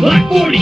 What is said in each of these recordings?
Black 40!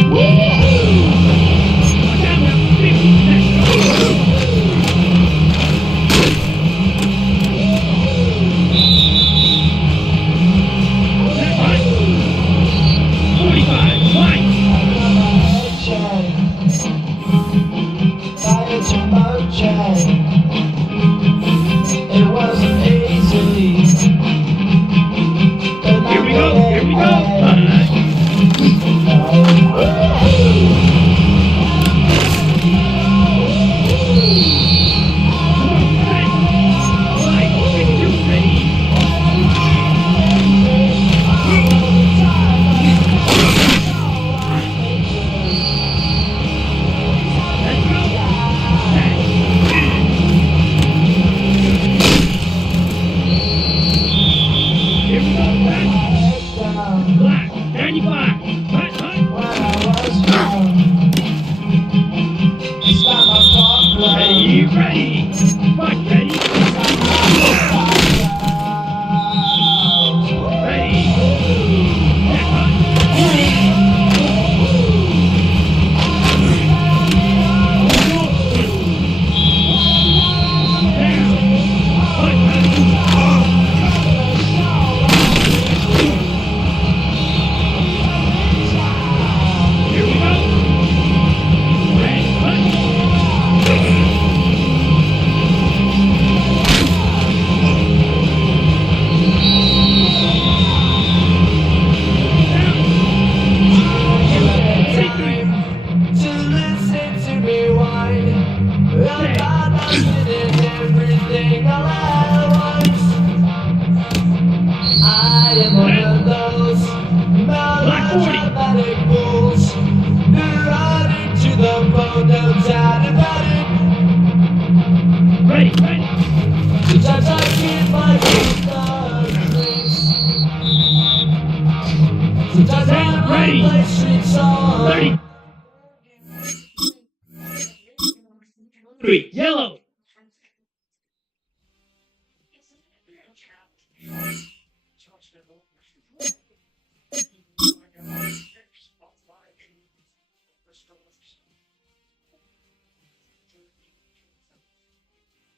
Here we Yellow!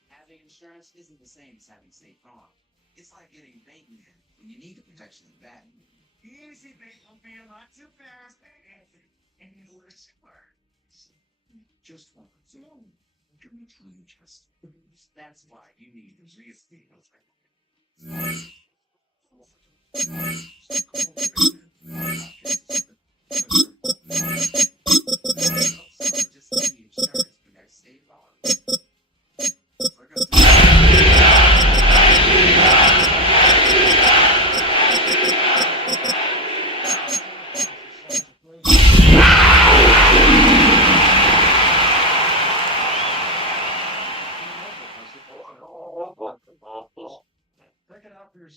Having insurance isn't the same as having State Farm. It's like getting maintenance when you need the protection of that. Easy, mate. I'll be not too fast. And you'll score. Just one. So, give me time, just. That's why you need the real deal. Just need insurance for that State Farm.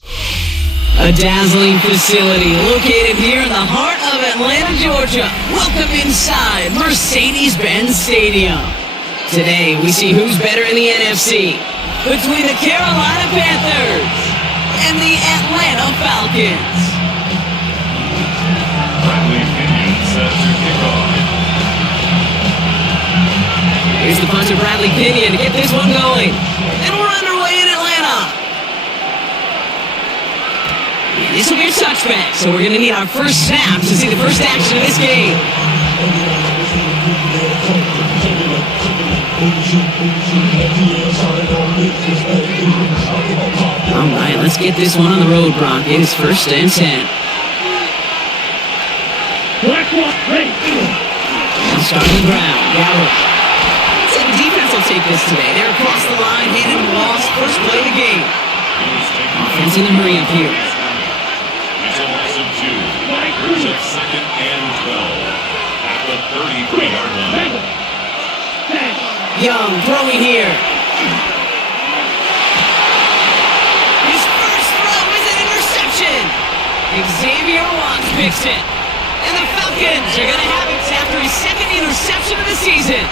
A dazzling facility located here in the heart of Atlanta, Georgia. Welcome inside Mercedes-Benz Stadium. Today, we see who's better in the NFC between the Carolina Panthers and the Atlanta Falcons. Bradley Pinion sets the kickoff. Here's the punter, Bradley Pinion, to get this one going. And we're underway in Atlanta. This will be a touchback, so we're going to need our first snap to see the first action of this game. All right, let's get this one on the road, Brock. It is 1st and 10. Now start on the ground. Gallup. So the defense will take this today. They're across the line, handed to Ross. First play of the game. Offense in the hurry up here. It's a loss of 2. Here's a 2nd and 12 at the 33-yard line. Young throwing here. His first throw is an interception. Xavier Watts picks it. And the Falcons are going to have it after his 2nd interception of the season.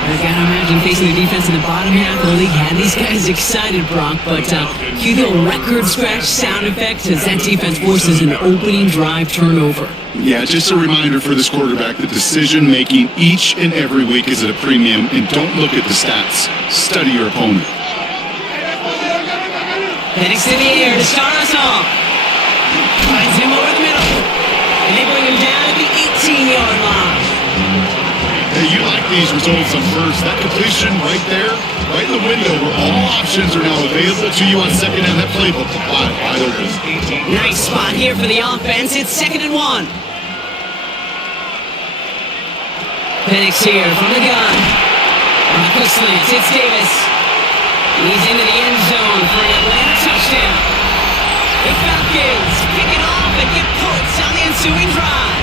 I gotta imagine facing the defense in the bottom half of the league had these guys excited, Brock, but cue the record scratch sound effect as that defense forces an opening drive turnover. Yeah, just a reminder for this quarterback that decision-making each and every week is at a premium, and don't look at the stats. Study your opponent. Penix in the air to start us off. Finds him over the middle. And they bring him down at the 18-yard line. Hey, you like these results on first. That completion right there, right in the window where all options are now available to you on second, and that playbook wide open. Nice spot here for the offense. It's 2nd and 1. Penix here from the gun. On the quick slant, it's Davis. He's into the end zone for an Atlanta touchdown. The Falcons pick it off and get points on the ensuing drive.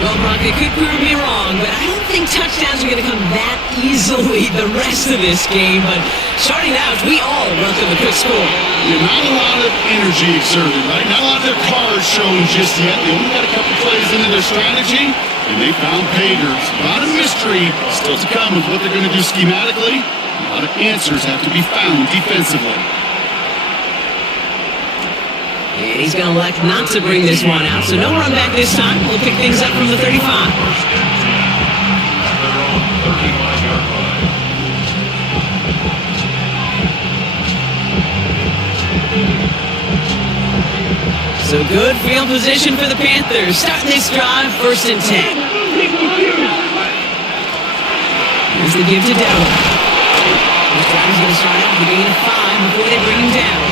Well, Brock, they could prove me wrong, but I don't think touchdowns are going to come that easily the rest of this game. But starting out, we all welcome the quick score. Yeah, not a lot of energy exerted, right? Not a lot of their cards shown just yet. They only got a couple plays into their strategy, and they found pay dirt. A lot of mystery still to come with what they're going to do schematically. A lot of answers have to be found defensively. And he's going to elect not to bring this one out, so no run back this time. We'll pick things up from the 35. So good field position for the Panthers. Starting this drive, 1st and 10. Here's the give to Dowd. This drive is going to start out with a gain of 5 before they bring him down.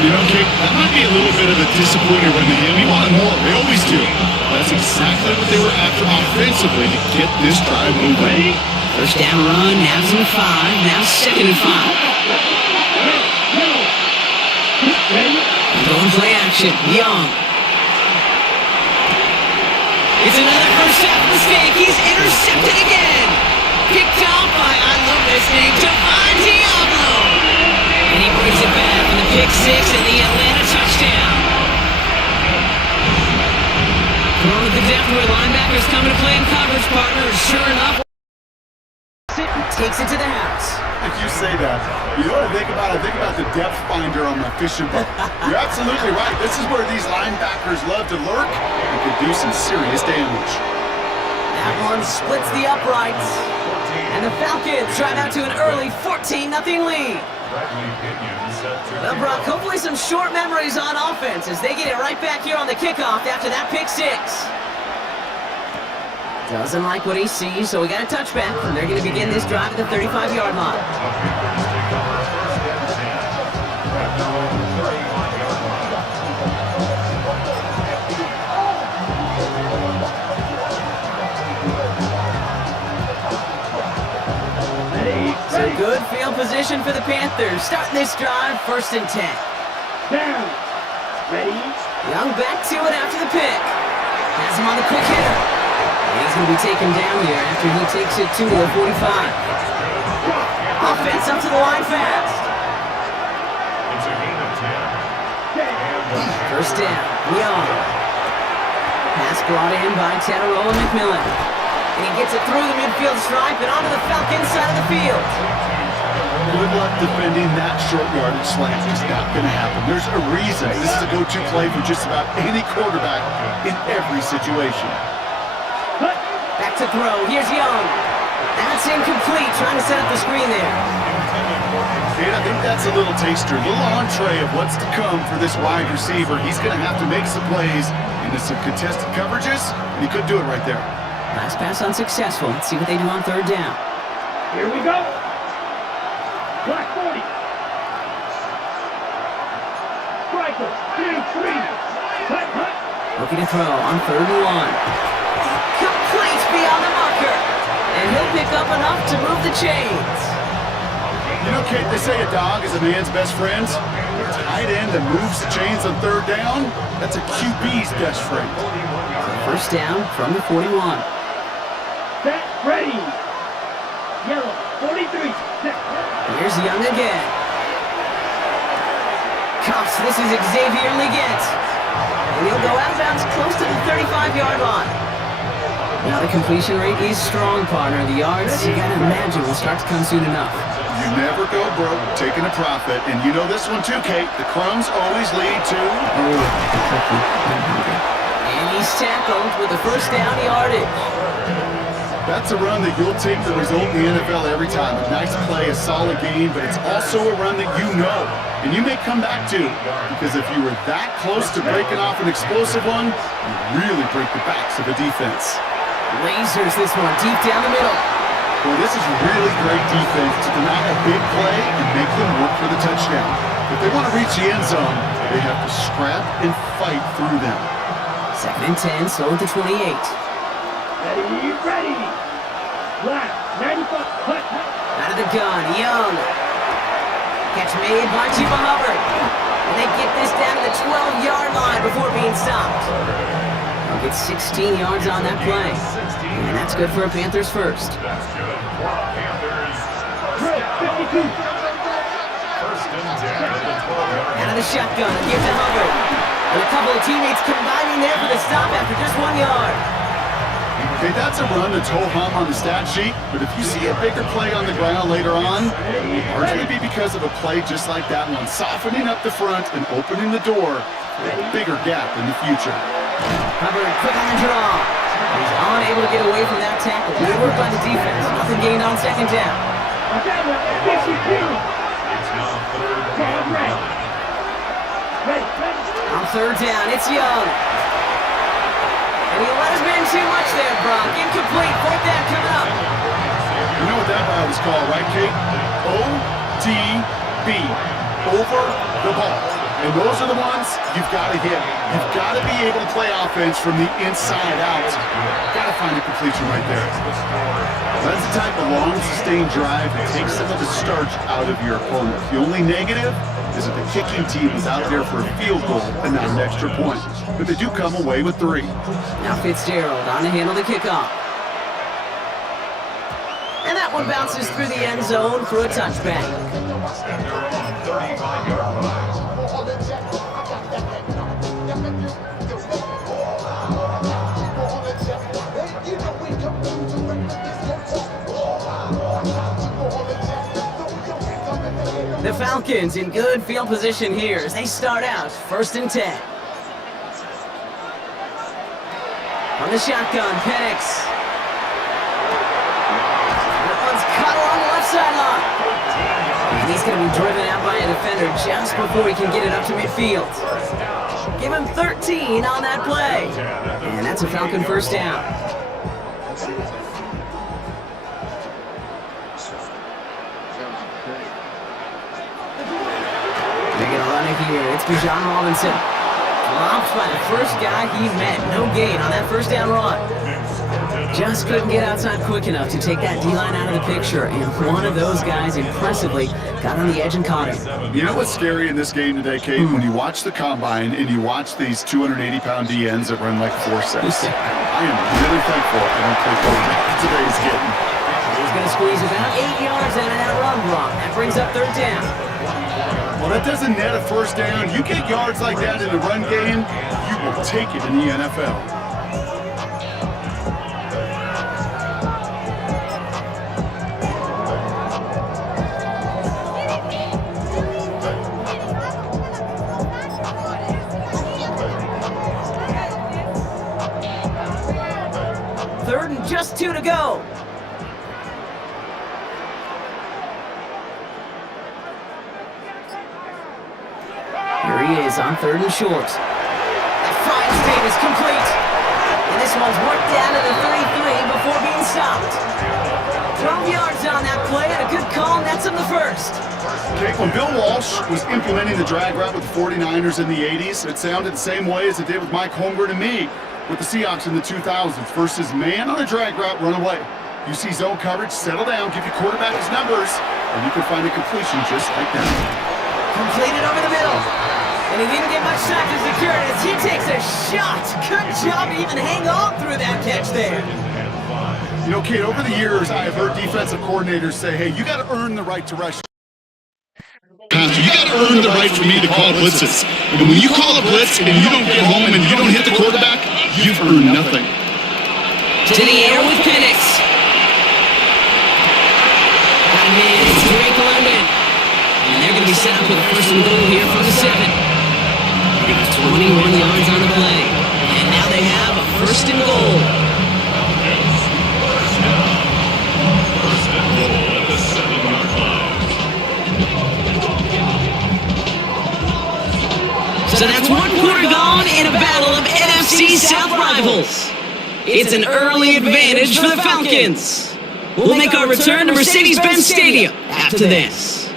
You know, Kate, that might be a little bit of a disappointer when he wanted more. They always do. That's exactly what they were after offensively to get this drive moving. First down run, now some 5, now 2nd and 5. Going play action, Young. It's another first half mistake. He's intercepted again. Picked off by, I love this name, Devon Diablo. And he brings it back for the pick 6 and the Atlanta touchdown. Throwing at the depth where linebackers coming to play in coverage, partners. Sure enough, takes it to the house. If you say that, you know what I think about? I think about the depth finder on my fishing boat. You're absolutely right. This is where these linebackers love to lurk and could do some serious damage. That one splits the uprights. And the Falcons drive out to an early 14-0 lead. Well, Brock, hopefully some short memories on offense as they get it right back here on the kickoff after that pick 6. Doesn't like what he sees, so we got a touchback, and they're going to begin this drive at the 35-yard line. So good field position for the Panthers. Starting this drive, 1st and 10. Down. Ready? Young back to it after the pick. Has him on the quick hitter. And he's going to be taken down here after he takes it to the 45. Offense up to the line fast. First down, Young. Pass brought in by Tataroa McMillan. And he gets it through the midfield stripe and onto the Falcons side of the field. Good luck defending that short yardage slant. It's not going to happen. There's a reason this is a go-to play for just about any quarterback in every situation. Back to throw. Here's Young. That's incomplete. Trying to set up the screen there. And I think that's a little taster, a little entree of what's to come for this wide receiver. He's going to have to make some plays into some contested coverages, and he could do it right there. Last pass unsuccessful. Let's see what they do on third down. Here we go. Black 40. Striker, 2-3. Hut. Looking to throw on third and one. Complete beyond the marker. And he'll pick up enough to move the chains. You know, Kate, they say a dog is a man's best friend. Tight end that moves the chains on third down, that's a QB's best friend. So first down from the 41. Set, ready. Yellow, 43. Set. Here's Young again. Cuffs, this is Xavier Liggett. And he'll go out of bounds close to the 35-yard line. Now the completion rate is strong, partner. The yards, you gotta imagine, will start to come soon enough. You never go broke taking a profit, and you know this one too, Kate. The crumbs always lead to... And he's tackled with a first down yardage. That's a run that you'll take the result in the NFL every time. A nice play, a solid game, but it's also a run that you know, and you may come back to, because if you were that close to breaking off an explosive one, you really break the backs of a defense. Lasers this one deep down the middle. Well, this is really great defense to deny a big play and make them work for the touchdown. If they want to reach the end zone, they have to scrap and fight through them. Second and 10, slow at the 28. Ready. Black, 95. Hut. Out of the gun, Young. Catch made by Chuba Hubbard. And they get this down to the 12-yard line before being stopped. They'll get 16 yards on that play. And that's good for a Panthers first. That's good for Panthers. 52. First and 10 at the 12-yard line. Out of the shotgun, give to Hubbard. And a couple of teammates combining there for the stop after just 1 yard. Okay, that's a run that's ho-hum on the stat sheet, but if you see a bigger play on the ground later on, it'll largely be because of a play just like that one, softening up the front and opening the door for a bigger gap in the future. Hubbard quick on the draw. He's unable to get away from that tackle. Good work by the defense. Nothing gained on second down. It's now third and 9. On third down, it's Young. And he let his man too much there, Brock. Incomplete. Fourth down coming up. You know what that route is called, right, Kate? ODB, over the ball. And those are the ones you've got to hit. You've got to be able to play offense from the inside out. Got to find a completion right there. That's the type of long, sustained drive that takes some of the starch out of your opponent. The only negative is that the kicking team is out there for a field goal and not an extra point. But they do come away with 3. Now Fitzgerald on to handle the kickoff. And that one bounces through the end zone for a touchback. And they're on 35-yard line. The Falcons in good field position here as they start out first and 10. On the shotgun, Penix. That one's cut along the left sideline. And he's going to be driven out by a defender just before he can get it up to midfield. Give him 13 on that play. And that's a Falcon first down. They're going to run it here. It's Bijan Robinson. Dropped by the first guy he met. No gain on that first down run. Just couldn't get outside quick enough to take that D-line out of the picture. And one of those guys impressively got on the edge and caught him. You know what's scary in this game today, Kate? When you watch the combine and you watch these 280-pound DNs that run like 4 sets. I am really thankful I don't play quarterback today's game. He's going to squeeze about 8 yards out of that run block. That brings up third down. Well, that doesn't net a first down. You get yards like that in the run game, you will take it in the NFL. Third and just 2 to go. Here he is on 3rd and short. That flying state is complete. And this one's worked down to the 33 before being stopped. 12 yards on that play and a good call nets him the first. Okay, when Bill Walsh was implementing the drag route with the 49ers in the 80s, it sounded the same way as it did with Mike Holmgren and me with the Seahawks in the 2000s. Versus man on a drag route, run away. You see zone coverage, settle down, give your quarterback his numbers, and you can find a completion just like that. Completed over the middle. And he didn't get much time to secure it as he takes a shot. Good job to even hang on through that catch there. You know, Kate, over the years, I have heard defensive coordinators say, hey, you got to earn the right to rush. Pastor, you got to earn the right for me to call blitzes. And when you call a blitz and you don't get home and you don't hit the quarterback, you've earned nothing. To the air with Penix. Got him in. It's Drake London. And they're going to be set up with a first and goal here from the 7. They got 21 yards on the play. And now they have a first and goal. First and goal at the 7-yard line. So that's one quarter gone in a battle of NFC South rivals. It's an early advantage for the Falcons. We'll make our return to Mercedes-Benz Stadium after this.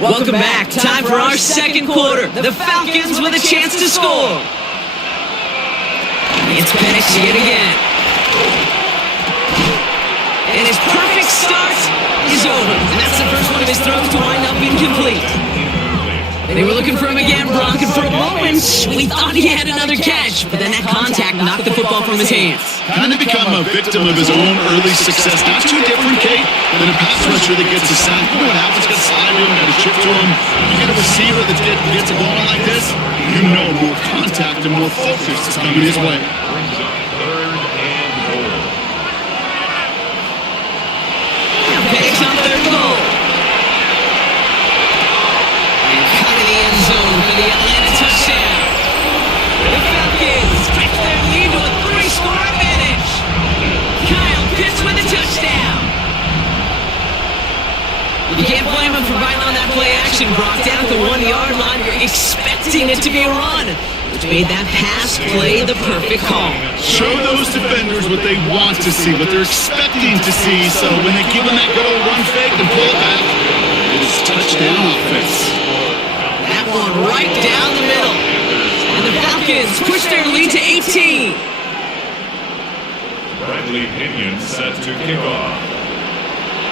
Welcome back. Time for our second quarter. The Falcons with a chance to score. It's Penix yet again. And his perfect start is over. And that's the first one of his throws to wind up incomplete. They were looking for him again, Bronk, and for a moment, we thought he had another catch, but then that contact knocked the football from his hands. Kind of become a victim of his own early success. Not too different, Kate, than a pass rusher that gets a sack. You know what happens? Got to slide to him, got to chip to him. You get a receiver that gets a goal line like this, you know more contact and more focus is coming his way. Brings up 3rd and goal. Penix on 3rd and goal. End zone for the Atlanta touchdown. The Falcons stretch their lead to a 3-score advantage. Kyle Pitts with a touchdown. You can't blame him for biting on that play action, Brock. Down at the 1-yard line, you're expecting it to be a run, which made that pass play the perfect call. Show those defenders what they want to see, what they're expecting to see, so when they give them that good old run fake and pull it back, it's touchdown offense. One right down the middle. And the Falcons push their lead to 18. Bradley Pinion set to kick off.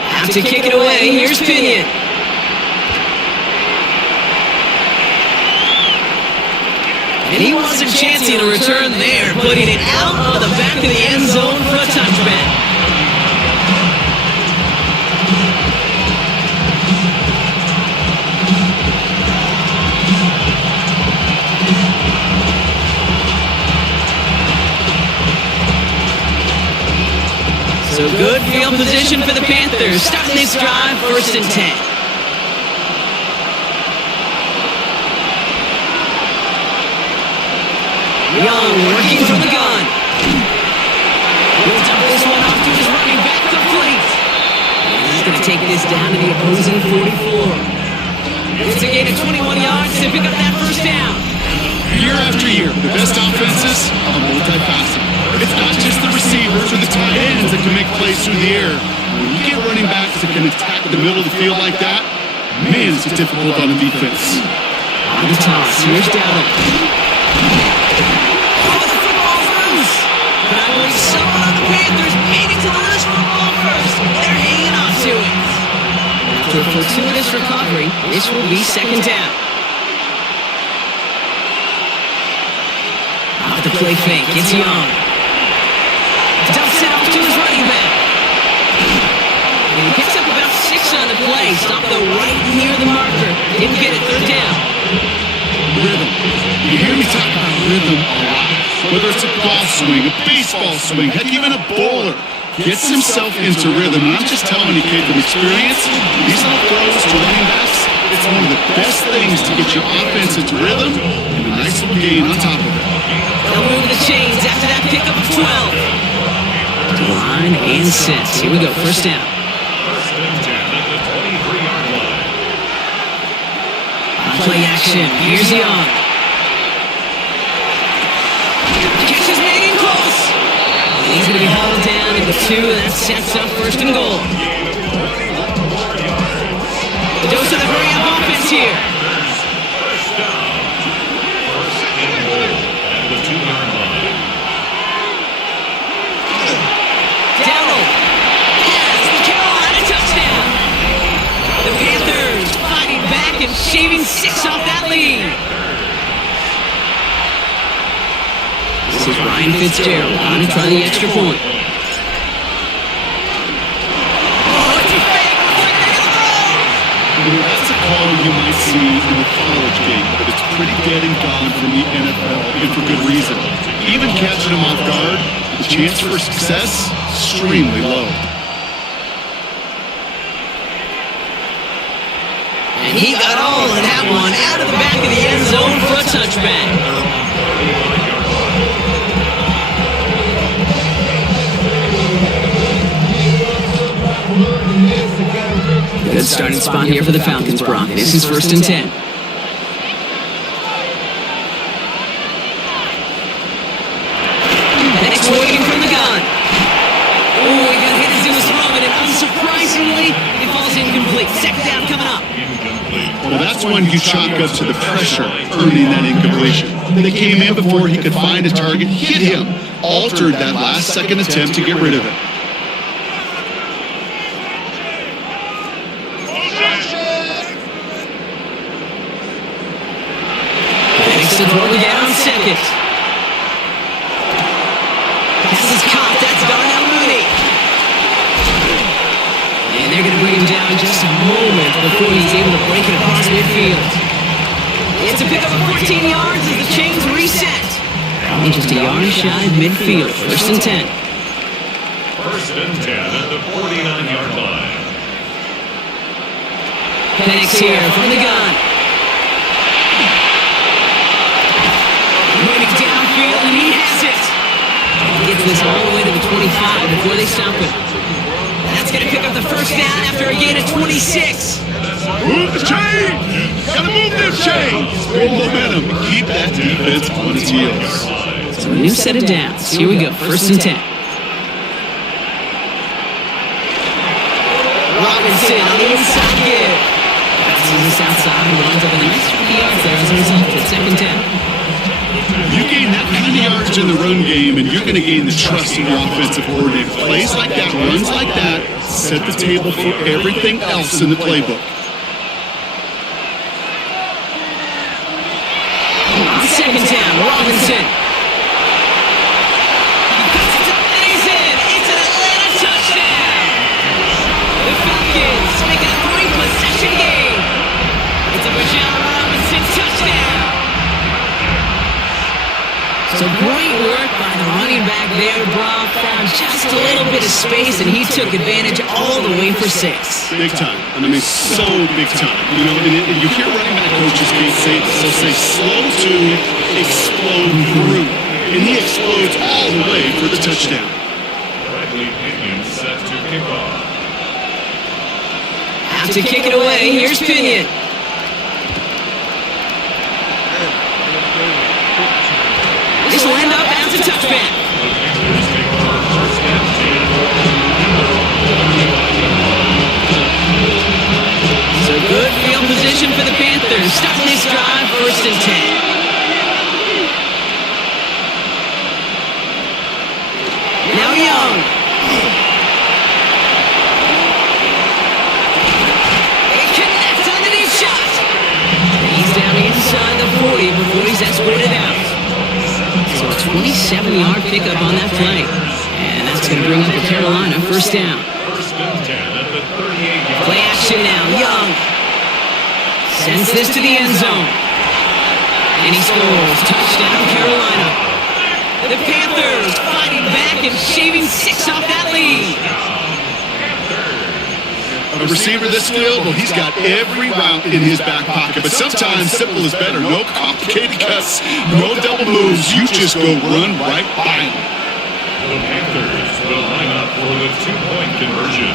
Have to kick it away. Here's Pinion. And he wasn't chancing a return there, putting it out of the back of the end zone for a touchback. So good field position for the Panthers, starting this drive 1st and 10. Young working from the gun. He'll dump this one off to his running back, complete. He's going to take this down to the opposing 44. It's a gain of 21 yards to pick up that first down. Year after year, the best offenses are multifaceted. It's not just the receivers or the tight ends that can make plays through the air. When you get running backs that can attack the middle of the field like that, man, it's difficult on the defense. On the toss, here's Dowdle. Oh, the football's loose! But I believe someone on the Panthers made it to the loose football first. They're hanging on to it. After a fortuitous recovery, this will be 2nd down. Off the play fake, it's Young. Dumps it off to to his running back. And he picks up about 6 on the play. Stopped though right near the marker. Didn't get it, third down. Rhythm. You hear me talk about rhythm a lot. Whether it's a golf swing, a baseball swing, heck, even a bowler gets himself into rhythm. And I'm just telling you, kid, from experience, these little throws to running backs, it's one of the best things to get your offense into rhythm and a nice little gain on top of it. They'll move the chains after that pickup of 12. To the line and set. Here we go, first down. First and 10 at the 23-yard line. Play action. Here's the on. Catch is made in close. He's going to be hauled down into 2. That sets up first and goal. The dose of the hurry-up offense here. First down. First and goal at the 2-yard line. Dowdle has the Carolina touchdown. The Panthers fighting back and shaving 6 off that lead. This is Ryan Fitzgerald on to try the extra point. Oh, it's a fake. Looks like they're gonna throw. That's a call you might see in the college game, but it's pretty dead and gone from the NFL, and for good reason. Even catching him off guard, the chance for success, extremely low. And he got all of that one out of the back of the end zone for a touchback. Good starting spot here for the Falcons, Brock. This is first and 10. Penix waiting from the gun. Oh, he got hit as he was throwing it. Unsurprisingly, it falls incomplete. Second down coming up. Incomplete. Well, that's when you chalk up to the pressure earning that incompletion. They came in before he could find a target, hit him, altered that last second attempt to get rid of it. Penix to throw again on second. Pass is caught. That's Darnell Mooney. And they're going to bring him down just a moment before he's able to break it across midfield. It's a pickup of 14 yards as the chains reset. And just a yard shy of midfield. First and 10. First and 10 at the 49-yard line. Penix here from the gun. Moving downfield, and he has it. He gets this all the way to the 25 before they stop him. That's going to pick up the first down after a gain of 26. Move the chain! Gotta move them chains! Build momentum and keep that defense on its heels. So a new set of downs. Here we go, first and 10. Robinson on the inside give. Passes this outside and winds up in the nice 50 yards there as a result. It's second 10. You gain that kind of yardage in the run game, and you're going to gain the trust of your offensive coordinator. Plays like that, runs like that, set the table for everything else in the playbook. On second down, Robinson. He cuts it and he's in. It's an Atlanta touchdown. The Falcons make it a 3-possession game. It's a Bijan Robinson touchdown. So great work by the running back there, Brock. Found just a little bit of space, and he took advantage all the way for 6. Big time. I mean, so big time. You know, and you hear running back coaches say this. They'll say slow to explode through. And he explodes all the way for the touchdown. Bradley Pinion set to kick off. Out to kick it away, here's Pinion. This will end up as a touchback. So good field position for the Panthers. Starting this drive, first and 10. Now Young. It connects on the deep shot. He's down inside the 40 before he's escorted out. So a 27-yard pickup on that play. And that's going to bring up the Carolina first down. First and 10 at the 38-yard Play action now. Young sends this to the end zone. And he scores. Touchdown, Carolina. The Panthers fighting back and shaving 6 off that lead. A receiver this skilled, well, he's got every route in his back pocket. But sometimes simple is better. No complicated cuts, no double moves. You just go run right by him. The Panthers will line up for the 2-point conversion.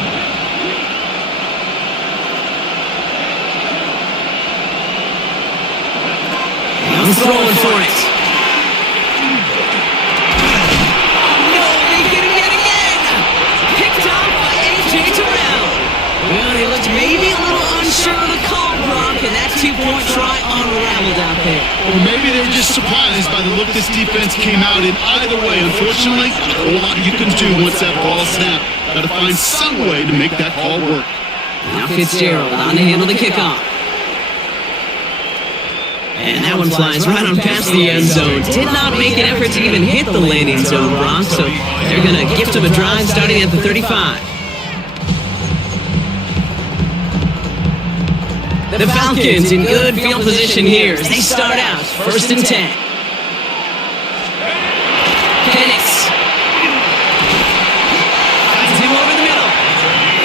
I'm throwing for it. No, they get it yet again. Picked off by A.J. Terrell. Well, he looked maybe a little unsure of the call, Brock, and that 2-point try unraveled out there. Or maybe they were just surprised by the look this defense came out in. Either way, unfortunately, not a whole lot you can do once that ball snapped. Got to find some way to make that call work. Now Fitzgerald on to handle the kickoff. And that one flies right on past the end zone. Did not make an effort to even hit the landing zone, Brock, so they're going to gift him a drive starting at the 35. The Falcons in good field position here as they start out first and 10. Penix finds him over the middle.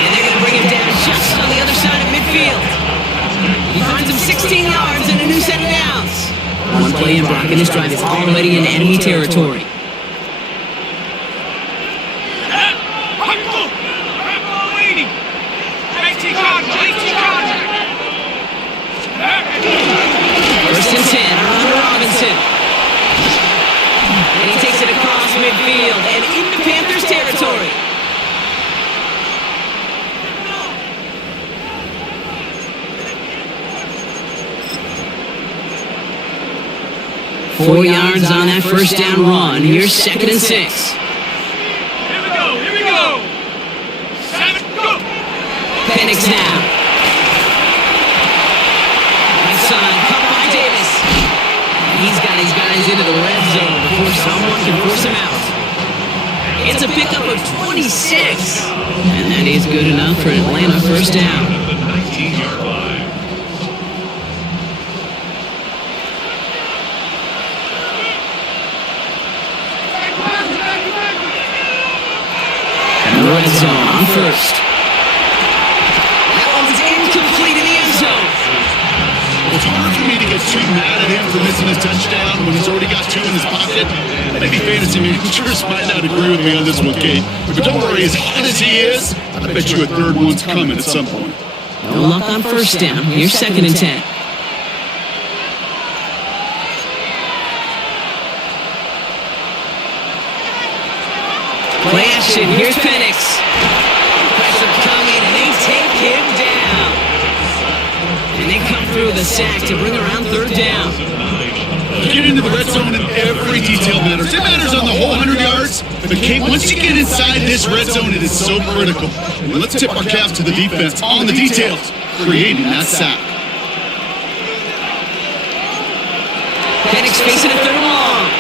And they're going to bring him down just on the other side of midfield. He finds him 16 yards and a new set of downs. One play in, Brock, and this drive is already in enemy territory. First and 10, Armando Robinson. And he takes it across midfield and into Panthers territory. Four yards on that first down run. Here's second and 6. Here we go. 7, go. Penix now. Right side, cut by Davis. He's got his guys into the red zone before someone can force him out. It's a pickup of 26. And that is good enough for an Atlanta first down. at the 19-yard line. Red zone on first. That one's incomplete in the end zone. It's hard for me to get too mad at him for missing a touchdown when he's already got 2 in his pocket. Maybe fantasy managers might not agree with me on this one, Kate. But don't worry, as hot as he is, I bet you a third one's coming at some point. No luck on first down. Here's second and 10. Play action. Here's Penix. Pressure coming, and they take him down. And they come through with a sack to bring around third down. Get into the red zone and every detail matters. It matters on the whole 100 yards. But Kate, once you get inside this red zone, it is so critical. And let's tip our caps to the defense on the details, creating that sack. Penix facing a third and long.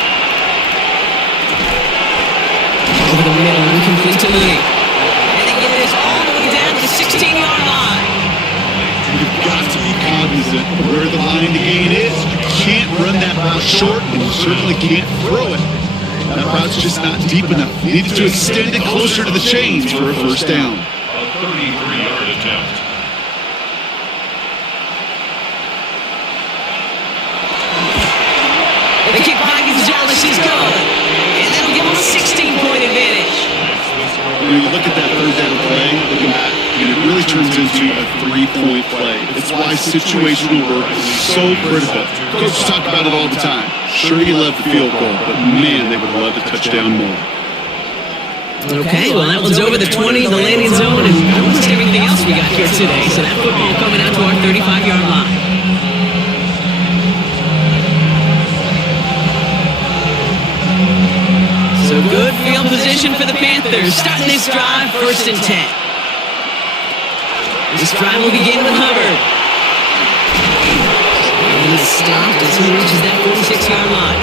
Over the middle, incomplete to Lee. And they get this all the way down to the 16-yard line. You've got to be cognizant of where the line to gain is. You can't run that route short, and you certainly can't throw it. That route's just not deep enough. You needed to extend it closer to the chains for a first down. A 33-yard attempt. The kick by Gonzalez is good. And that'll give them a 16-point advantage. You look at that third down play, looking back, and it really turns into a 3-point play. It's why situational work is so critical. Coaches talk about it all the time. Sure, you love the field goal, but man, they would love the touchdown more. Okay, well, that one's over the 20, the landing zone, and almost everything else we got here today. So that football coming out to our 35-yard line. So good field position for the Panthers, starting this drive first and 10. This drive will begin with Hubbard. And he's stopped as he reaches that 46-yard line.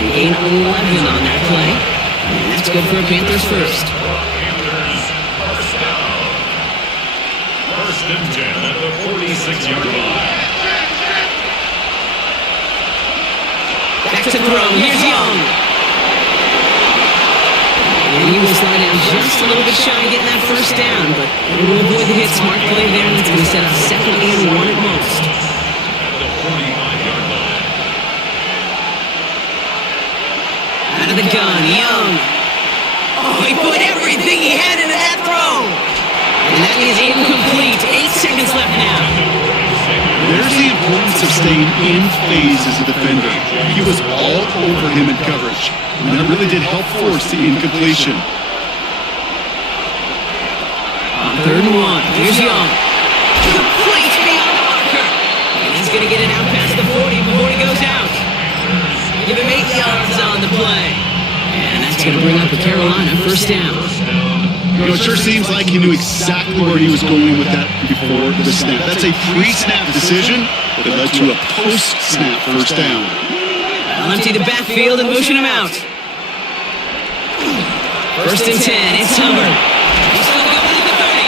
He gained 11 on that play. And that's That's good for a Panthers first. Panthers first down. First and 10 at the 46-yard line. Back to throw. Here's Young. And he will slide down just a little bit shy of getting that first down, but he will avoid the hit. Smart play there, and it's going to set up second and 1 at most. At the 45-yard line. Out of the gun, Young. Oh, he put everything he had into that throw. And that is incomplete. 8 seconds left now. There's the importance of staying in phase as a defender. He was all over him in coverage, and that really did help force the incompletion. On 3rd and 1, here's Young. Complete beyond the marker. And he's going to get it out past the 40 before he goes out. Give him 8 yards on the play. And that's going to bring up a Carolina first down. You know, it sure seems like he knew exactly where he was going with that before the snap. That's a pre-snap decision that led to a post-snap first down. I'll empty the backfield and motion him out. First and 10, it's Hubbard. He's still going to the 30.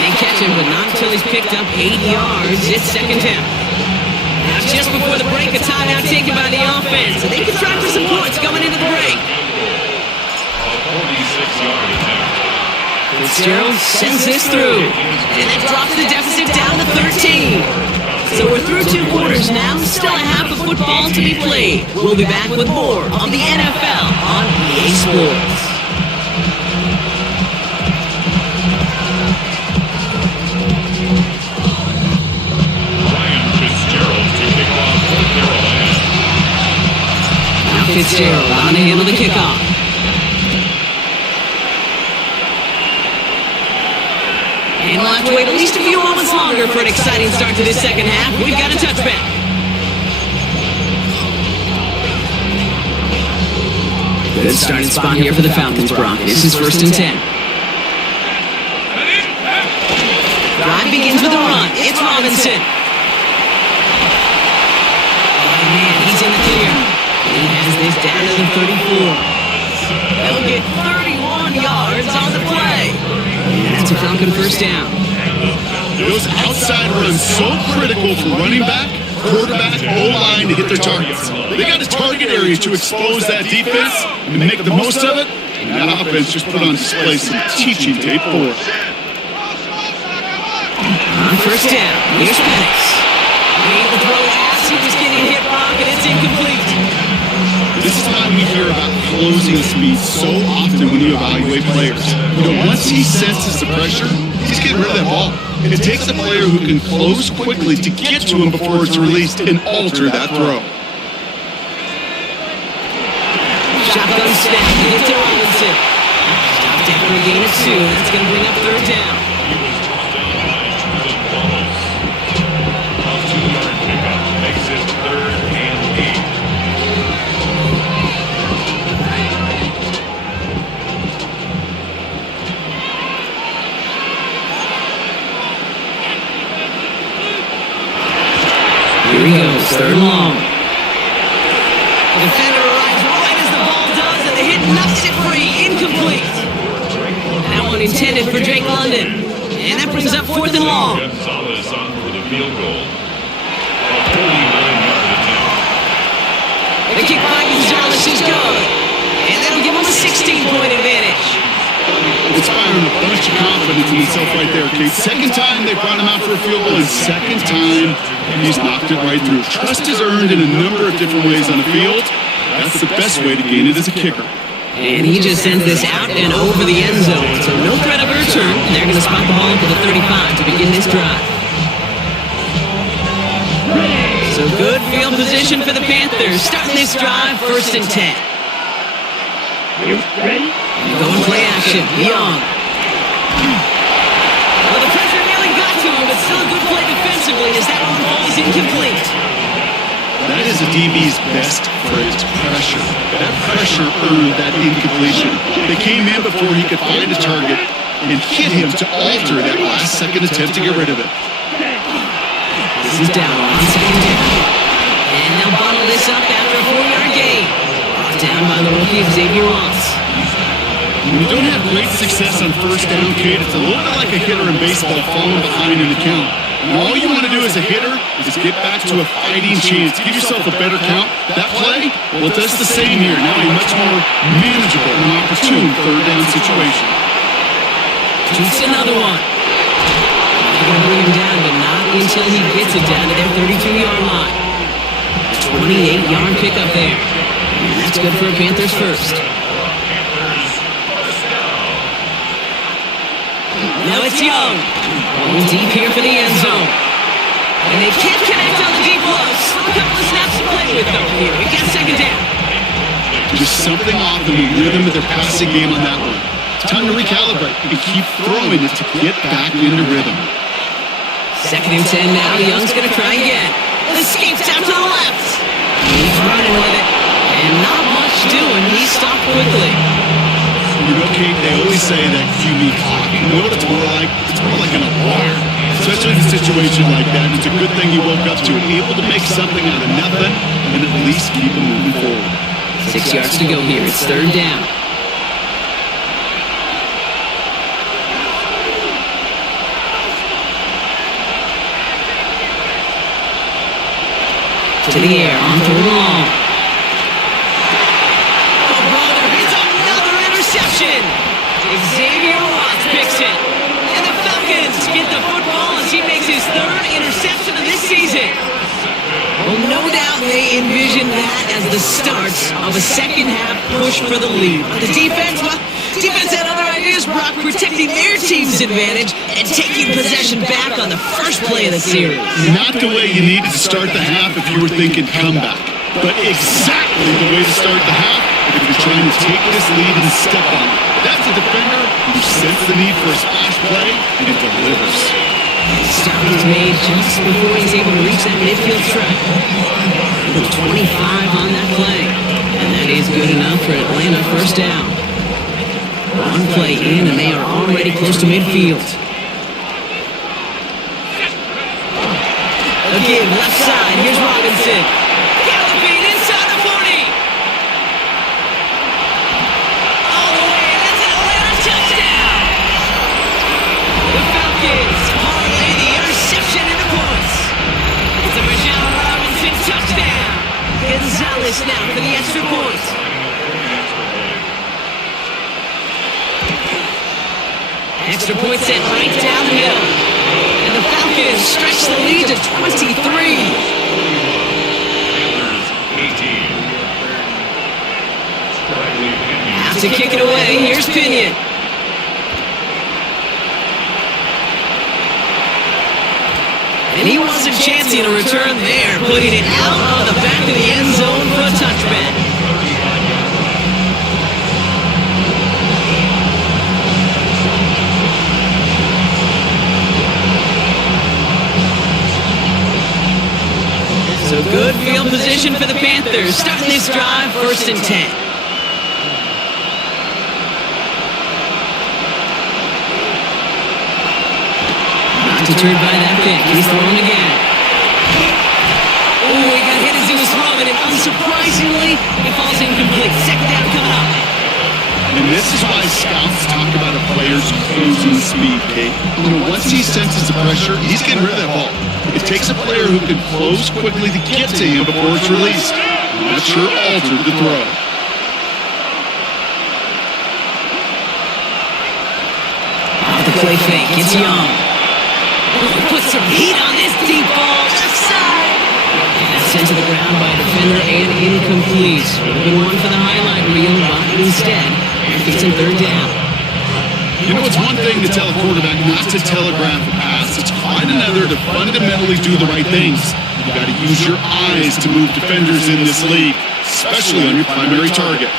They catch him, but not until he's picked up 8 yards. It's second down. Now just before the break, a timeout taken by the offense. So they can try for some points going into the break. A 46-yard attempt. Fitzgerald sends this through, and it drops the deficit down to 13. So we're through 2 quarters now, still a half of football to be played. We'll be back with more of the NFL on EA Sports. Ryan Fitzgerald to kick off for Carolina. Now Fitzgerald on to handle the kickoff. And we'll have to wait at least a few moments longer for an exciting start to this second half. We've got a touchback. Good starting spot here for the Falcons, Brock. This is first and 10. Drive begins with a run. It's Robinson. Oh, man, he's in the clear. He has this down to the 34. They'll get 31 yards on the play. And that's a Falcon first down. Those outside runs so critical for running back, quarterback, O-line to hit their targets. They got a target area to expose that defense and make the most of it. And that offense just put on display some teaching tape for it. On first down, here's Penix. Able to throw as he was getting hit, Brock, and it's incomplete. This is why we hear about closing speed so often when you evaluate players. You know, once he senses the pressure, he's getting rid of that ball. It takes a player who can close quickly to get to him before it's released and alter that throw. Shotgun snap, give to Robinson. Stopped after a gain of 2. That's going to bring up third down. He was brought down by Jordan Wallace. A 2-yard pickup makes it 3rd and 8. Here he goes, third and long. The defender arrives right as the ball does, and the hit knocks it free, incomplete. That one intended for Drake London. And that brings up 4th and long. Gonzalez on for the field goal. A 49-yard attempt. The kick by Gonzalez is good. And that'll give him a 16-point advantage. It's firing a bunch of confidence in himself right there, Kate. Second time they brought him out for a field goal, and second time he's knocked it right through. Trust is earned in a number of different ways on the field. That's the best way to gain it as a kicker. And he just sends this out and over the end zone. So no threat of a return. They're going to spot the ball for the 35 to begin this drive. So good field position for the Panthers. Starting this drive, first and 10. Going play action. Young. Well, the pressure nearly got to him, but still a good play defensively as that one falls incomplete. That is a DB's best phrase, pressure. That pressure earned that incompletion. They came in before he could find a target and hit him to alter that last-second attempt to get rid of it. This is down on second down. And they'll bottle this up after a 4-yard gain. Brought down by the rookie Xavier Watts. When you don't have great success on first down, Kate, it's a little bit like a hitter in baseball falling behind in the count. And all you want to do as a hitter is get back to a fighting chance. Give yourself a better count. That play, well, it does the same here. Now a much more manageable and opportune third down situation. Shoots another one. They're going to bring him down, but not until he gets it down to their 32-yard line. 28-yard pickup there. And that's good for a Panthers first. Now it's Young. Going deep here for the end zone. And they can't connect on the deep low. Still a couple of snaps to play with though here. We got second down. Just something off in the rhythm of their passing game on that one. It's time to recalibrate and keep throwing it to get back into rhythm. Second and 10 now. Young's going to try again. Escapes out to the left. He's running with it. And not much doing. He stopped quickly. You know, Kate, they always say that QB clock. You know what it's more like? It's more like an alarm. Especially in a situation like that. It's a good thing you woke up to it. Able to make something out of nothing and at least keep them moving forward. 6 yards to go here. It's third down. To the air on third and long. Oh, brother, it's another interception. Xavier Watts picks it. And the Falcons get the football as he makes his third interception of this season. Well, no doubt they envision that as the start of a second-half push for the lead. But the defense, well, defense had other ideas, Brock, protecting their team's advantage and taking possession back on the first play of the series. Not the way you needed to start the half if you were thinking comeback, but exactly the way to start the half if you're trying to take this lead and step on it. That's a defender who senses the need for a splash play and it delivers. Stop is made just before he's able to reach that midfield strike. 25 on that play. And that is good enough for Atlanta first down. One play in and they are already close to midfield. Again, left side. Here's Robinson. Galloping inside the 40. All the way. That's an Atlanta touchdown. The Falcons parlay the interception into points. It's a Rashad Robinson touchdown. Gonzalez now for the extra point. Extra point sent right down the middle. And the Falcons stretch the lead to 23. Have to kick it away. Here's Pinion. And he wasn't chancing a return there, putting it out on the back of the end zone for a touchback. So good field position for the Panthers. Starting this drive, first and 10. Deterred by that pick. He's throwing again. Oh, he got hit as he was throwing, and unsurprisingly, it falls incomplete. Second down coming up. And this is why scouts talk about a player's cruising speed, Kate. You know, once he senses the pressure, he's getting rid of that ball. It takes a player who can close quickly to get to him before it's released. And that sure altered the throw. Off the play fake. It's Young. Put some heat on this deep ball. Left side. And that's sent to the ground by a defender and incomplete. Would have been one for the highlight reel, but instead, it's in third down. You know, it's one thing to tell a quarterback not to telegraph a pass. It's quite another to fundamentally do the right things. You got to use your eyes to move defenders in this league, especially on your primary target.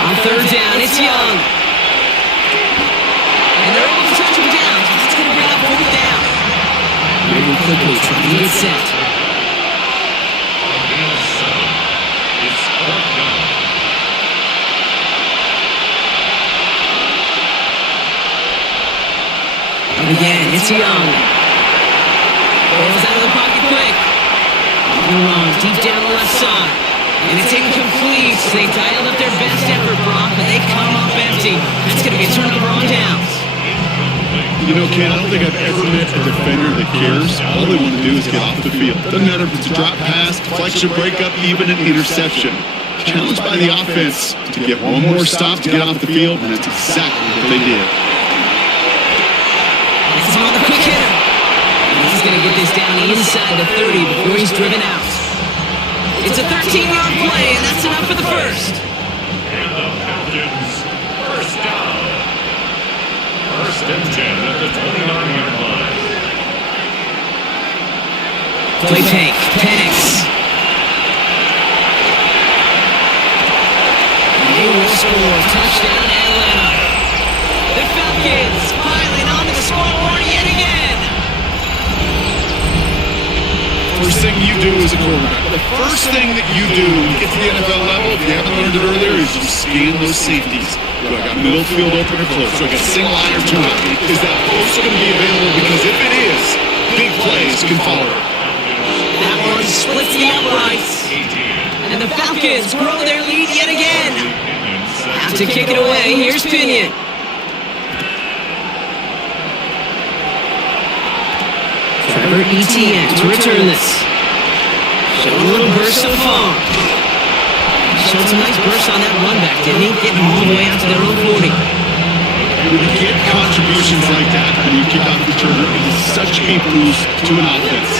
On third down, it's Young. And they're able to touch him down. That's going to bring up fourth down. Moving quickly, trying to get set. And again, it's Young. Rolls out of the pocket quick. On the run, deep down the left side. And it's incomplete. They dialed up their best effort, Brock, but they come up empty. That's going to be a turnover on downs. You know, Ken, I don't think I've ever met a defender that cares. All they want to do is get off the field. Doesn't matter if it's a drop pass, deflection, breakup, even an interception. Challenged by the offense to get one more stop to get off the field, and that's exactly what they did. This is another quick hitter. And he's going to get this down inside the 30 before he's driven out. It's a 13-yard play, and that's enough for the first. And the Falcons, first down. First and 10 at the 29-yard line. Play fake. Penix. They will score. Touchdown, Atlanta. The Falcons piling onto the scoreboard yet again. First thing you do as a quarterback, the first thing that you do when you get to the NFL level, if you haven't learned it earlier, is you scan those safeties. Do I got middle field open or close? Do I got single eye or two eye? Is that post going to be available? Because if it is, big plays can follow. That one splits the uprights. And the Falcons grow their lead yet again. Have to kick it away. Here's Pinion. Trevor Etienne to return this. Showing a little burst so far. Showed some nice bursts on that run back, didn't he? Getting all the way out to their own 40. When you get contributions like that, when you kick off the returner, it is such a boost to an offense.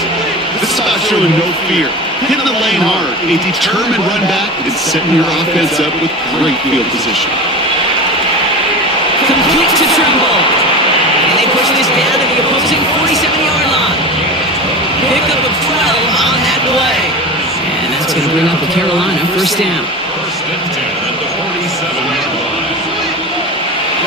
This is about showing no fear. Hitting the lane hard, a determined run back, and setting your offense up with great field position. Complete to Trimble. And they push this down to the opposing 47-yard line. Pick up a 12 on that play. And that's going to bring up a Carolina first down. First and 10 at the 47-yard line.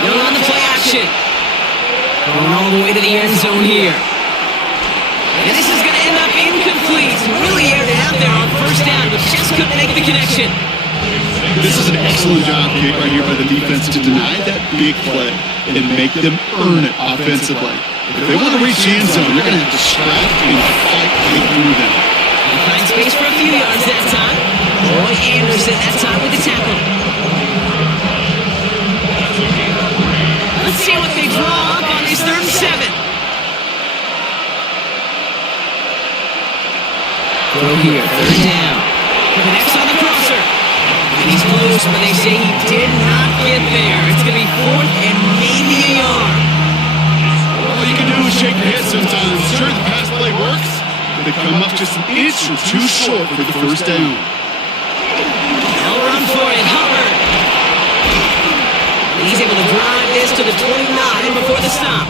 No on the play action. Going all the way to the end zone here. And this is going to end up incomplete. Really aired it out there on first down, but just couldn't make the connection. This is an excellent job right here by the defense to deny that big play and make them earn it offensively. If they want to reach the end zone, they're going to have to scrap and fight to get through them. And find space for a few yards that time. Roy Anderson that time with the tackle. Let's see what they draw up on this 3rd and 7. Throw here, 3rd down. Connects on the crosser. And he's close, but they say he did not get there. It's going to be 4th and maybe a yard. All you can do is shake your head sometimes. Sure, the pass play works, but they come up just an inch or two short for the first down. They'll run for it, Hubbard. He's able to drive this to the 29 before the stop.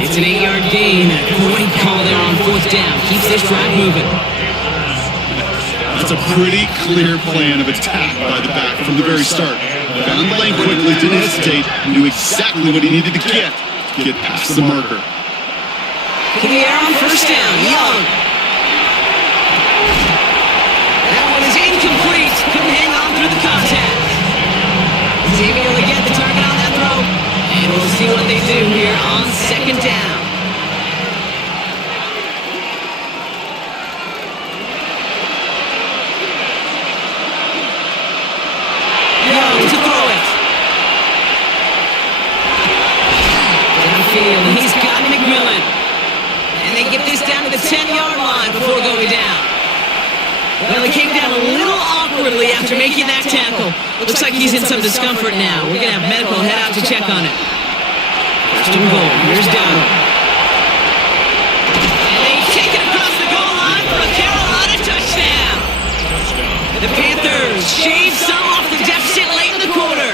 It's an 8-yard gain. A great call there on 4th down. Keeps this drive moving. That's a pretty clear plan of attack by the back from the very start. Found the lane quickly, didn't hesitate, knew exactly what he needed to get past the marker. To the air on first down, Young. That one is incomplete. Couldn't hang on through the contact. Xavier will get the target on that throw. And we'll see what they do here on 2nd down. Young to throw it. Downfield, and he's got McMillan. And they get this down to the 10-yard line before going down. Well, he came down a little awkwardly after making that tackle. Looks like he's in some discomfort now. We're going to have medical head out to check on it. First and goal. Here's Donald. And they take it across the goal line for a Carolina touchdown. The Panthers shave some off the deficit late in the quarter.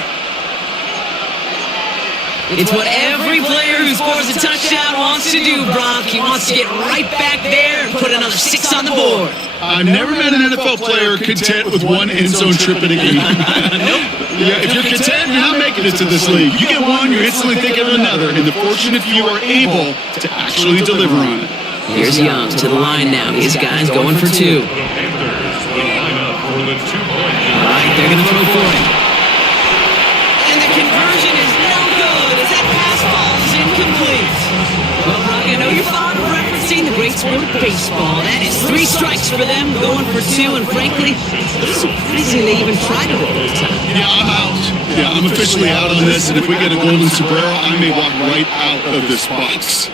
It's what every player who scores a touchdown wants to do, Brock. He wants to get right back there and put another 6 on the board. I've never met an NFL player content with one end zone trip in a game. Nope. Yeah, if you're content, you're not making it to this league. You get one, you're instantly thinking of another, and the fortunate few are able to actually deliver on it. Here's Young to the line now. His guys going for 2. The Panthers will line up for the 2-point. All right, they're going to throw for it. And the conversion is no good as that pass falls incomplete. Well, Brock, I know you're fond of referencing the great sport, baseball. That is 3 strikes for them, going for 2, and frankly, it's surprising they even tried it the third time. Yeah, I'm out. Yeah, I'm officially out on this, and if we get a golden sombrero, I may walk right out of this box.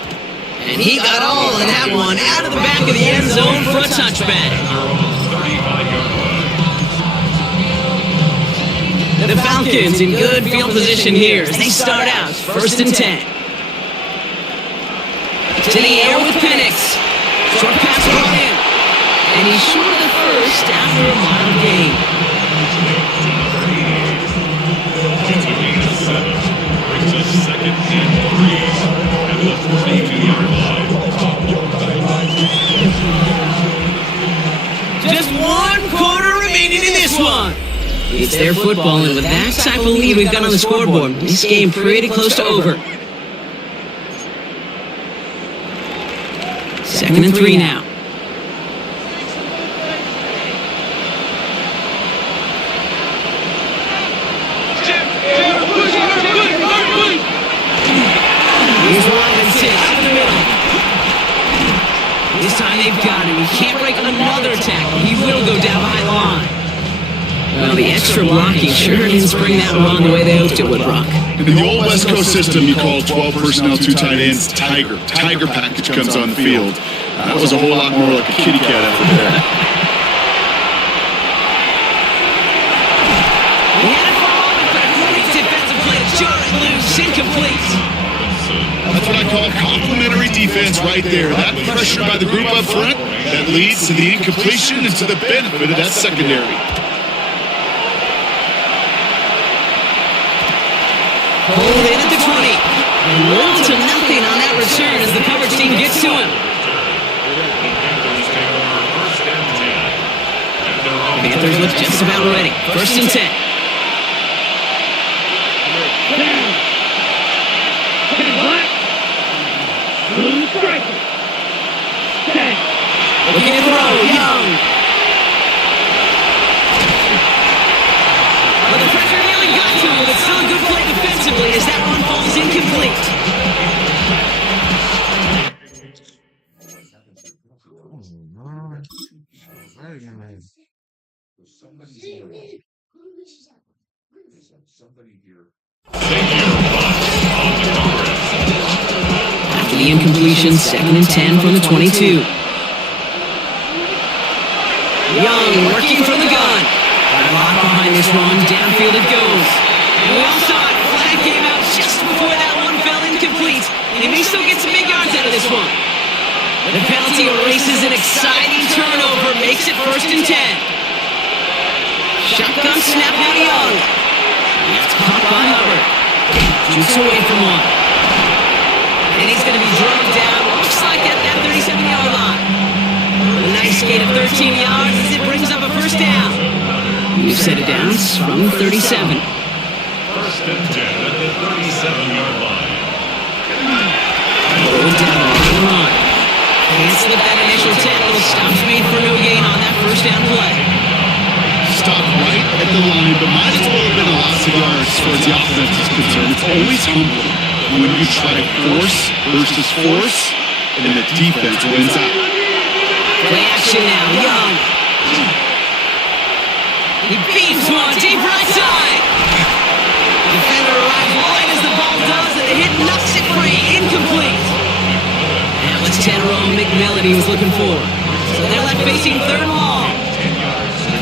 And he got all of that one out of the back of the end zone for a touchback. The Falcons in good field position here as they start out 1st and 10. To the air with Penix. Short pass brought in. And he's short of the first after a mile gain. Continuing the 7. Brings us 2nd and 3 at the 42-yard line. Just 1 quarter remaining in this one. It's their football, and with that type of lead we've got on the scoreboard, this game pretty close to over. 2nd and 3 now. Here's Robinson up in the middle. This time they've got him. He can't break another tackle. He will go down behind the line. Well, the extra blocking sure didn't spring that one the way they hoped it would, Brock. In the old West Coast system, you call 12 personnel, 2 tight ends, Tiger. Tiger package comes on the field. That was a whole lot more like a kitty cat effort there. He had it for a moment, but a great defensive play to jar it loose, incomplete. That's what I call complimentary defense right there. That pressure by the group up front, that leads to the incompletion and to the benefit of that secondary. Hold in at the 20. And little to nothing on that return as the coverage team gets to him. Panthers look just about ready. 1st and 10. Looking to throw, Young. Well, the pressure nearly got to him, but still a good play defensively as that one falls incomplete. After the incompletion, 2nd and 10 from the 22. Young working from the gun. A lot behind this one, downfield it goes. And we all saw it, flag came out just before that one fell incomplete. And he may still get some big yards out of this one. The penalty erases an exciting turnover, makes it 1st and 10. Shotgun snap now to Young. It's caught by Hubbard. Jukes away from one. And he's going to be drugged down, looks like at that 37-yard line. A nice gain of 13 yards as it brings up a 1st down. New set of downs from 37. 1st and 10 at the 37-yard line. Going down the run. Can't slip that initial tackle. Stops made for no gain on that 1st down play. Stopped right at the line, but might as well have been a loss of yards as far as the offense is concerned. It's always humbling when you try force versus force, and the defense wins out. Play action now, Young. He beams one deep right side. Defender arrives wide as the ball does, and the hit knocks it free. Incomplete. That was Tyrone McMillan he was looking for. So they're left facing 3rd and long.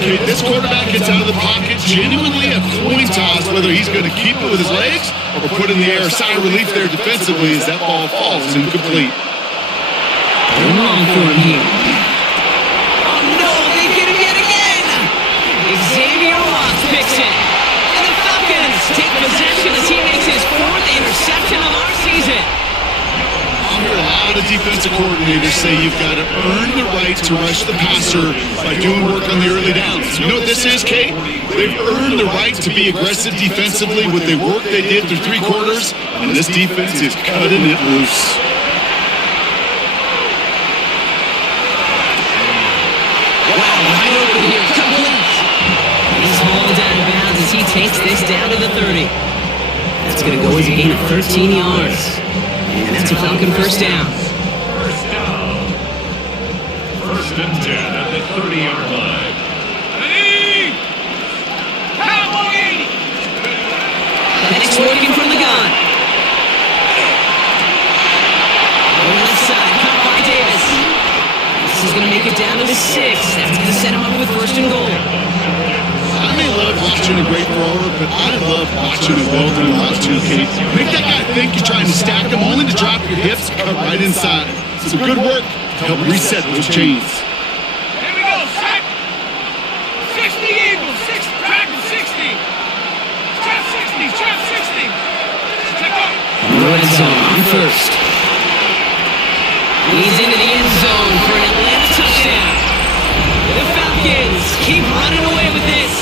Okay, this quarterback gets out of the pocket, genuinely a coin toss whether he's going to keep it with his legs or put it in the air. Sigh of relief there defensively as that ball falls incomplete. 3rd and long for him here. Oh no, they get him yet again. Xavier Watts picks it. And the Falcons take possession as he makes his 4th interception of our season. I hear a lot of defensive coordinators say you've got to earn the right to rush the passer by doing work on the early downs. You know what this is, Kate? They've earned the right to be aggressive defensively with the work they did through 3 quarters, and this defense is cutting it loose. Wow, wide open here, complete. He's hauled out of bounds as he takes this down to the 30. That's going to go as a gain of 13 yards. And that's a Falcon 1st down. 1st down. First and 10 at the 30-yard line. Ready? Cowboy! Penix working from the gun. Over the left side, caught by Davis. This is going to make it down to the 6. That's going to set him up with first and goal. I may love watching a great thrower, but I love watching a well-done route too, Kate. Make that guy think you're trying to stack him only to drop your hips, cut right inside. Some good work to help reset those chains. Here we go, set! 60 Eagles, 6, track and 60. Trap 60, trap 60. Check out. Red zone on first. He's into the end zone for an Atlanta touchdown. The Falcons keep running away with this.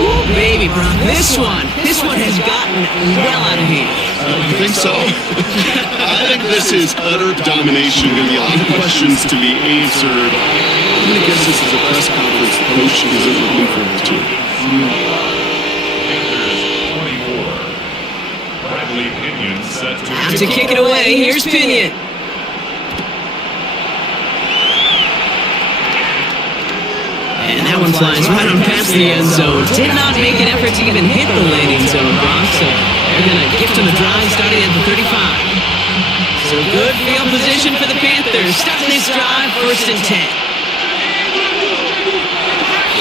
Ooh, baby, Brock. This one has gotten well out of hand. You think so? I think this is utter domination. Going to be a lot of questions to be answered. I'm going to guess this is a press conference the coach isn't looking forward to. Panthers 24. Bradley Pinion set to Have to kick it away. Here's Pinion. And that one flies right on past the end zone. Did not make an effort to even hit the landing zone, Brock. So they're going to gift him a drive starting at the 35. So good field position for the Panthers. Starting this drive, first and 10.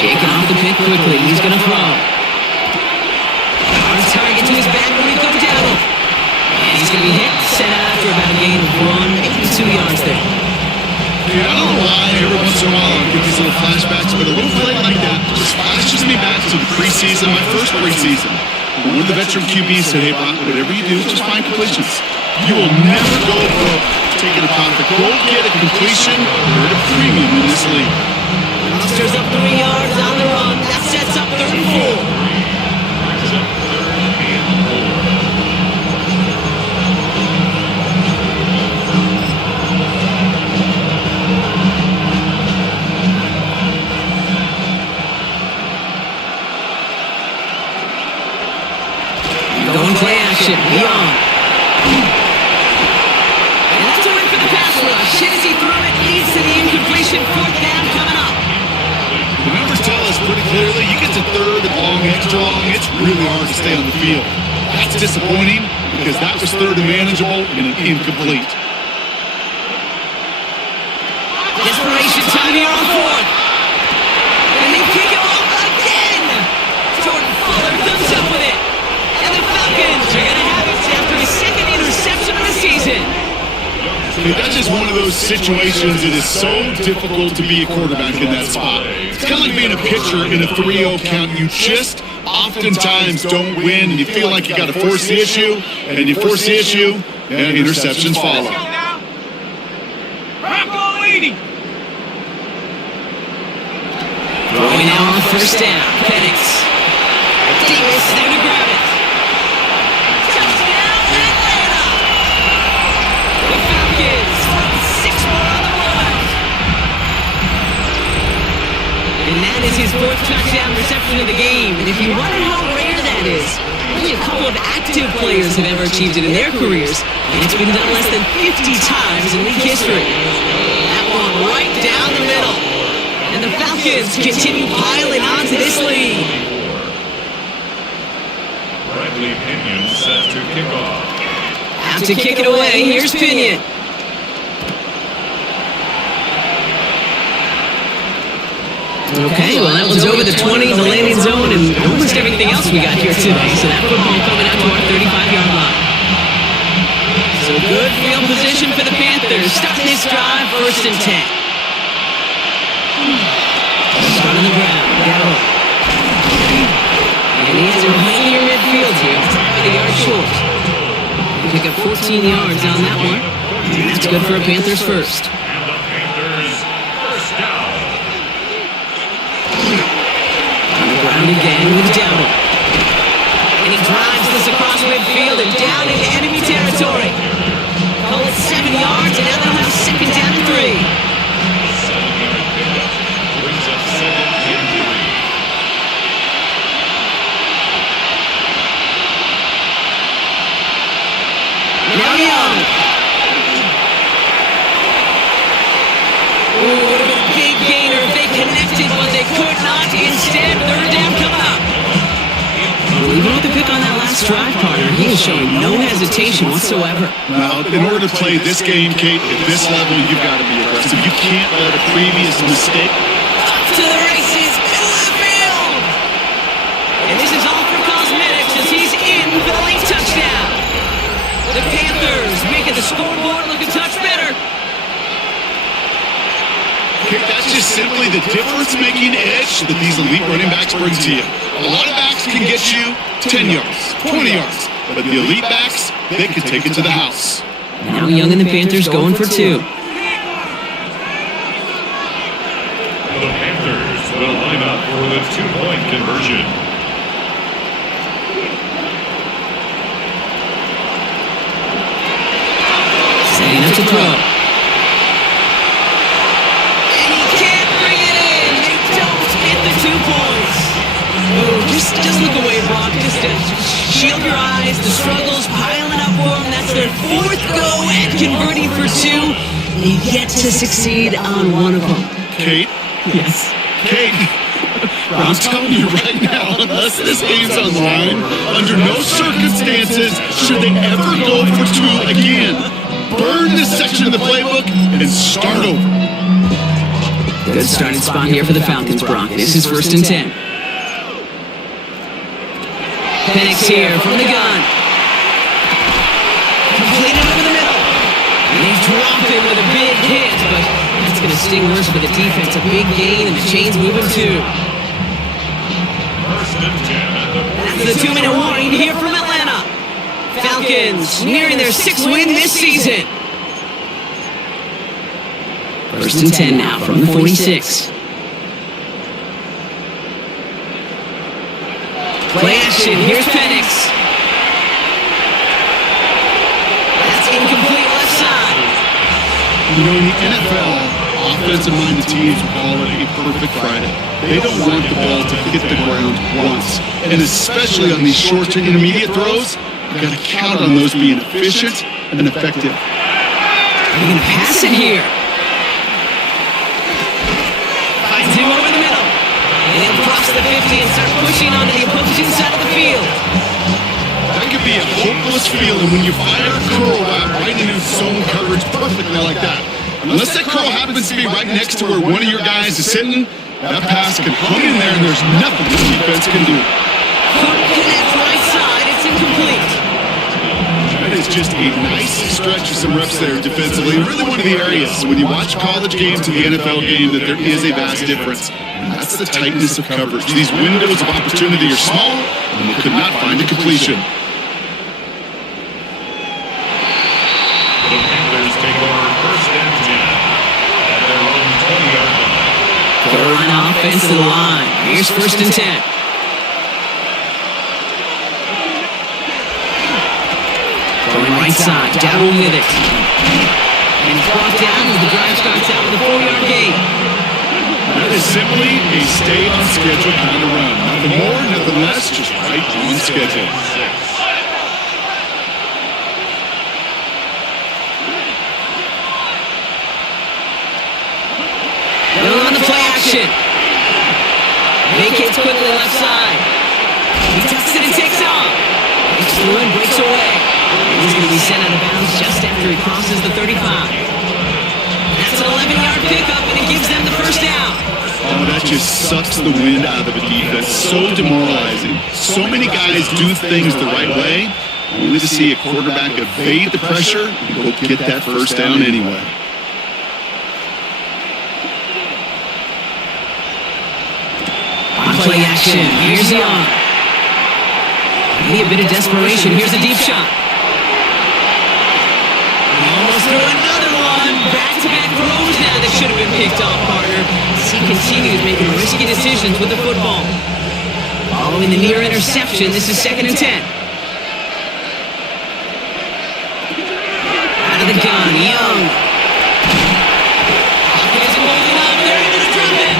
Shaking off the pick quickly. He's going to throw. Hard target to his back when we go down. And he's going to be hit, set after about a gain of 1, maybe 2 yards there. Yeah, I don't know why every once in a while I get these little flashbacks, but a little play like that just flashes me back to the preseason, my first preseason. One of the veteran QBs said, hey, Brock, whatever you do, just find completions. You will never go broke taking a profit. Go get a completion or a premium in this league. Monsters up 3 yards on the run. That sets up 34. brings up third and 4. Going play action. Young. And that's a win for the pass rush. Hit as he threw it. Leads to the incompletion. Fourth down coming up. The numbers tell us pretty clearly, you get to third and long, extra long, it's really hard to stay on the field. That's disappointing because that was third and manageable and an incomplete. Desperation time here on fourth. And they kick it off again. Jordan Fuller comes up with it. And the Falcons are going to have it after his second interception of the season. That's just one of those situations that is so difficult to be a quarterback in that spot. It's kind of like being a pitcher in a 3-0 count. You just oftentimes don't win, and you feel like you got to force the issue, and you force the issue, and interceptions follow. Let's go now. Bronco leading. Throwing now on first down. Penix. Davis there to grab it. Touchdown, Atlanta! The Falcons put 6 more on the blowout. And that is his 4th touchdown reception of the game. And if you wonder how rare that is, only a couple of active players have ever achieved it in their careers. And it's been done less than 50 times in league history. That one right down the middle. And the Falcons continue piling onto this lead. Bradley Pinion set to kick off. Have to kick it away. Here's Pinion. Okay, well that one's over the 20, the landing zone, and almost everything else we got here today. So that football coming out to our 35-yard line. So good field position for the Panthers. Starting this drive, first and 10. Start on the ground. Gallup. And he has him hanging near midfield here. A yard short. Pick up 14 yards on that one. And that's good for a Panthers first. And the Panthers first down. On the ground again with Dowdle. And he drives this across midfield and down into enemy territory. Call it 7 yards, and now they'll have second down and 3. 7-yard pickup brings up second and 3. Now Young. stride, partner. He is showing no hesitation whatsoever. Now, in order to play this game, Kate, at this level, you've got to be aggressive. You can't let a previous mistake. Up to the races, middle of the field. And this is all for cosmetics as he's in for the late touchdown. The Panthers making the scoreboard look a touch better. Kate, that's just simply the difference-making edge that these elite running backs bring to you. A lot of backs can get you 10 yards, 20 yards, but the elite backs, they can take it to the house. Now Young and the Panthers going for two. The Panthers will line up for the two-point conversion. Setting up to throw. And he can't bring it in. They don't get the 2 points. Oh, just look away, Brock. Just shield your eyes. The struggle's piling up for them. That's their fourth go at converting for two. They yet to succeed on one of them. Kate? Yes. Kate, I'm telling you right now, unless this game's on the line, under no circumstances should they ever go for two again. Burn this section of the playbook and start over. Good starting spot here for the Falcons, Brock. This is 1st and 10. Penix here from the gun. Completed over the middle. And he's dropping with a big hit, but that's going to sting worse for the defense. A big gain, and the chain's moving too. 1st and 10 at the That's the 2-minute warning here from Atlanta. Falcons nearing their 6th win this season. 1st and 10 now from the 46. Play action. Here's Penix. That's incomplete left side. You know, in the NFL, offensive-minded teams call it a perfect Friday. They don't want the ball to hit the ground once. And especially on these short to intermediate throws, you've got to count on those being efficient and effective. They're going to pass it here. Finds him over the middle. And he'll cross the 50 and start pushing onto the opposing side of the field. That could be a hopeless feeling when you fire a curl out right into zone coverage perfectly like that. Unless that curl happens to be right next to where one of your guys is sitting, that pass can hung in there and there's nothing this defense can do. Couldn't connect right side. It's incomplete. That is just a nice stretch of some reps there defensively. Really one of the areas when you watch college games to the NFL game that there is a vast difference. And that's the tightness of coverage. These windows of opportunity are small and they could not find a completion. The Panthers take over 1st and 10 at their own 20-yard line. Carolina offensive line. Here's 1st and 10. Going right side, down with it. And he's brought down as the drive starts out with a 4-yard gain. That is simply a stay on schedule kind of run. Nothing more, nothing less, just right on schedule. Going on the play action. Vacates quickly left side. He tucks it and takes off. Breaks through and breaks away. And he's going to be sent out of bounds just after he crosses the 35. That's an 11-yard pickup, and it gives them the first down. Oh, that just sucks the wind out of a defense. So demoralizing. So many guys do things the right way, only to see a quarterback evade the pressure and go get that first down anyway. On play action, here's Young. Maybe a bit of desperation. Here's a deep shot. Almost threw another one. Back-to-back throws now that should have been picked off, partner. As he continues making risky decisions with the football. Following the near interception, this is 2nd and 10. Out of the gun, Young. Is holding up. They're able to drop it.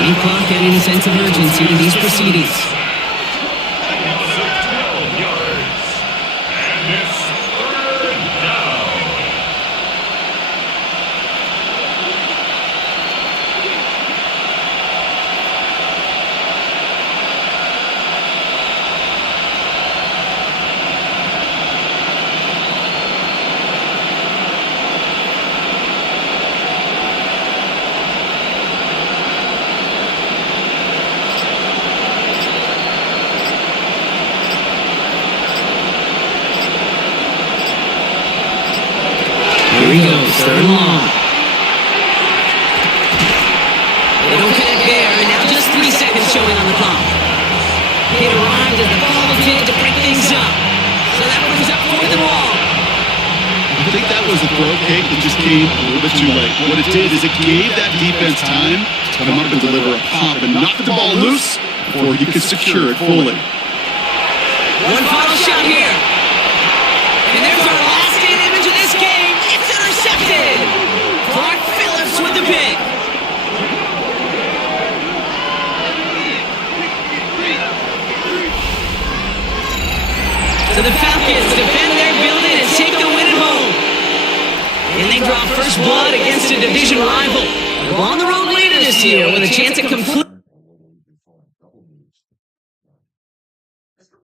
Game clock adding a sense of urgency to these proceedings. 12 yards. And it's 3rd down. It's third and long. They don't connect there, and now just 3 seconds showing on the clock. It arrived as the ball was hit to break things up. So that brings up fourth and long. I think that was a throw, Kate, that just came a little bit too late. What it did is it gave that defense time to come up and deliver a pop and knock the ball loose before he could secure it fully. One final shot here. And there's our last hit image of this game. It's intercepted. Clark Phillips with the pick. So the Falcons defend their building and take the win at home. And they draw first blood against a division rival. They're on the road later this year with a chance at complete